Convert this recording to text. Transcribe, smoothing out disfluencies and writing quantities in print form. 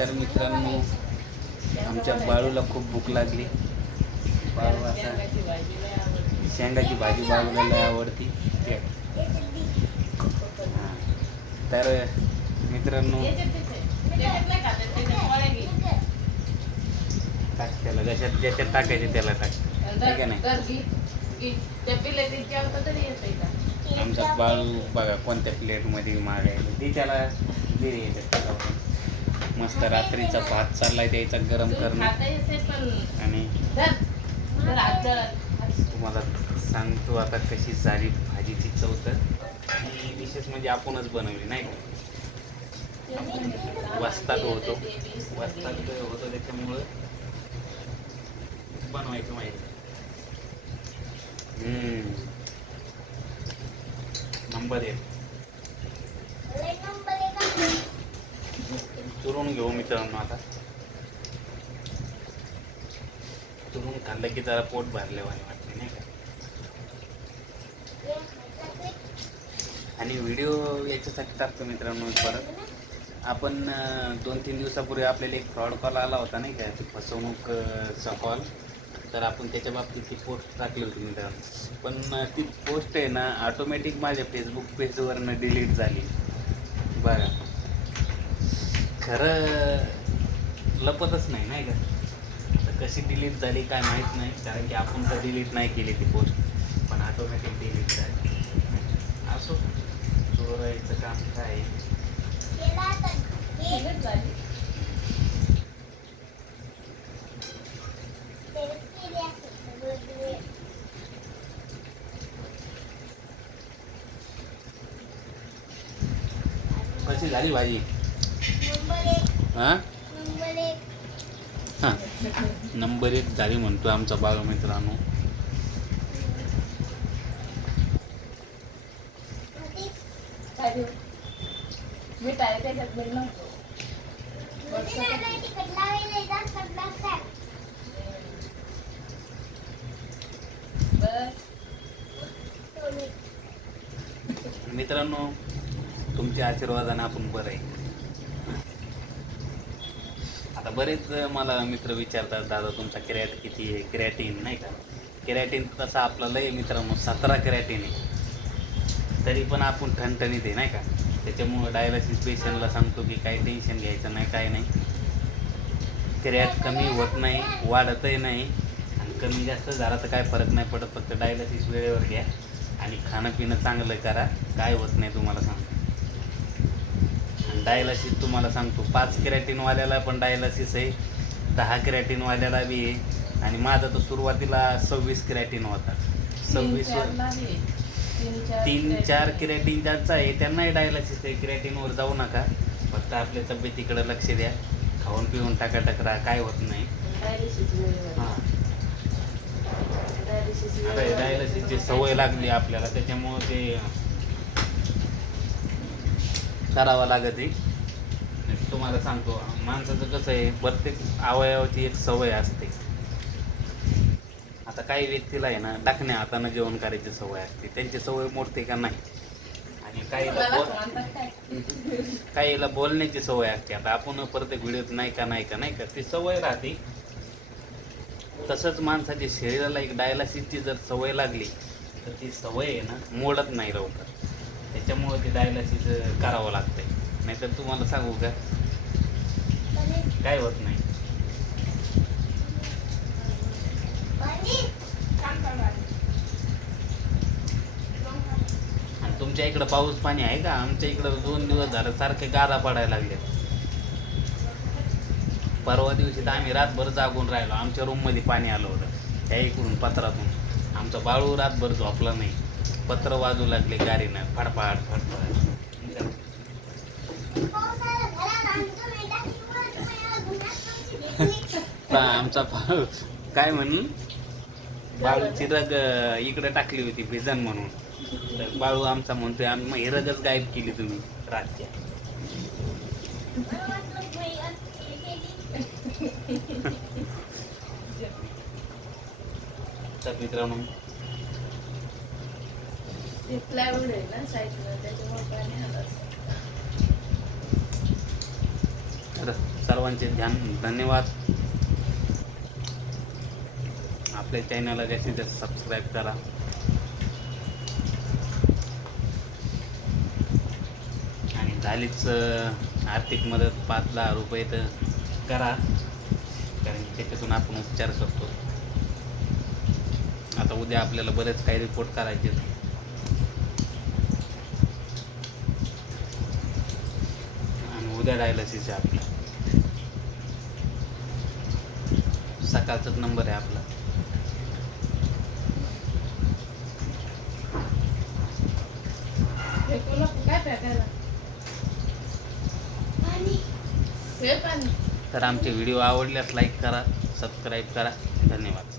तर मित्रांनो, आमच्या बाळूला खूप भूक लागली. बाळू आता शेंगाची भाजी बाळूला लय आवडती. तर मित्रांनो, टाक त्याला, ज्याच्यात टाकायचे त्याला टाक, ठीक आहे नाही. आमचा बाळू बघा कोणत्या प्लेटमध्ये मागायला ती त्याला दे याच्यात. मस्त रात्रीचा भात चाललाय द्यायचा गरम करणं. आणि तुम्हाला सांगतो आता कशी झाली भाजीची चव. तर आणि विशेष म्हणजे आपणच बनवली नाही का. वस्ताद होतो त्याच्यामुळं बनवायचं माहिती. नंबर 1 चुरून घेऊ मित्रांनो. आता चुरून खाल्लं की जरा पोट भरल्यावानी वाटते नाही का. आणि व्हिडिओ याच्यासाठी टाकतो मित्रांनो. परत आपण 2-3 दिवसापूर्वी आपल्याला एक फ्रॉड कॉल आला होता नाही का, ती फसवणूकचा कॉल. तर आपण त्याच्या बाबतीत ती पोस्ट टाकली होती मित्रांनो. पण ती पोस्ट आहे ना ऑटोमॅटिक माझ्या फेसबुक पेजवरनं डिलीट झाली. बघा खरं लपतच नाही का. तर कशी डिलीट झाली काय माहीत नाही, कारण की आपण तर डिलीट नाही केली ती पोस्ट, पण ऑटोमॅटिक डिलीट झाली. असो, चोरायचं काम काय. कशी झाली भाजी? हां हां, नंबर 1 झाली म्हणतो आमचा बाळू मित्रांनो. मित्रांनो, तुमच्या आशीर्वादाने आपण बरं आहे. आता बरेच मला मित्र विचारतात, दादा तुमचा किती आहे किरॅटिन नाही का. किरॅटिन तसा आपला लय मित्रांनो 17 किरॅटिन आहे, तरी पण आपण ठणठणीत आहे नाही का. त्याच्यामुळं डायलिसिस पेशंटला सांगतो की काही टेन्शन घ्यायचं नाही, काय नाही. किरॅट कमी होत नाही, वाढतही नाही. आणि कमी जास्त झाला तर काय फरक नाही पडत, फक्त डायलिसिस वेळेवर घ्या आणि खाणं पिणं चांगलं करा, काय होत नाही तुम्हाला सांगतो. आणि डायलिसिस तुम्हाला सांगतो 5 किरॅटिनवाल्याला पण डायलिसिस आहे, 10 किरॅटिनवाल्याला बी आहे. आणि माझा तर सुरुवातीला 26 किरॅटिन होता. 26 3-4 किरॅटिन ज्यांचा आहे त्यांनाही डायलिसिस आहे. किरॅटिनवर जाऊ नका, फक्त आपल्या तब्येतीकडे लक्ष द्या, खाऊन पिऊन टाकाटाक राहा, काय होत नाही. हां, आता डायलिसिसची सवय लागली आपल्याला, त्याच्यामुळं ते करावं लागत आहे. तुम्हाला सांगतो माणसाचं कसं आहे, प्रत्येक अवयवाची एक सवय असते. आता काही व्यक्तीला आहे ना टाकण्या हातानं जेवण करायची सवय असते, त्यांची सवय मोडते का नाही. आणि काहीला बोलण्याची सवय असते. आता आपण प्रत्येक व्हिडिओत नाही का ती सवय राहते. तसंच माणसाच्या शरीराला एक डायलिसिसची जर सवय लागली तर ती सवय आहे ना मोडत नाही लवकर. त्याच्यामुळं ते डायलिसिस करावं लागतंय, नाहीतर तुम्हाला सांगू का काय होत नाही. आणि तुमच्या इकडं पाऊस पाणी आहे का? आमच्या इकडं 2 दिवस झालं सारखे गारा पडायला लागले. परवा दिवशी तर आम्ही रातभर जागून राहिलो, आमच्या रूममध्ये पाणी आलं होतं त्या इकडून पत्रातून. आमचा बाळू रातभर झोपला नाही, पत्र वाजू लागले गारीनं फडफड फडफड. आमचा बाळू काय म्हणून बाळूची रग इकडे टाकली होती भिजन म्हणून. तर बाळू आमचा म्हणतोय आम्ही रगच गायब केली तुम्ही रातच्या. तर मित्रांनो प्लायवूड आहे ना साईडला, त्याच्यामुळे पाणी आलं. तर सर्वांचे धन्यवाद. आपल्या चॅनलला जास्तीत जास्त सबस्क्राईब करा. आणि झालीच आर्थिक मदत 5,10,000 रुपये तर करा, कारण त्याच्यातून आपण उपचार करतो. आता उद्या आपल्याला बरेच काही रिपोर्ट करायचे, आणि उद्या डायलिसिस आहे आपला. सकाळचाच नंबर आहे आपला. तर आमचे व्हिडिओ आवडल्यास लाईक करा, सबस्क्राईब करा. धन्यवाद.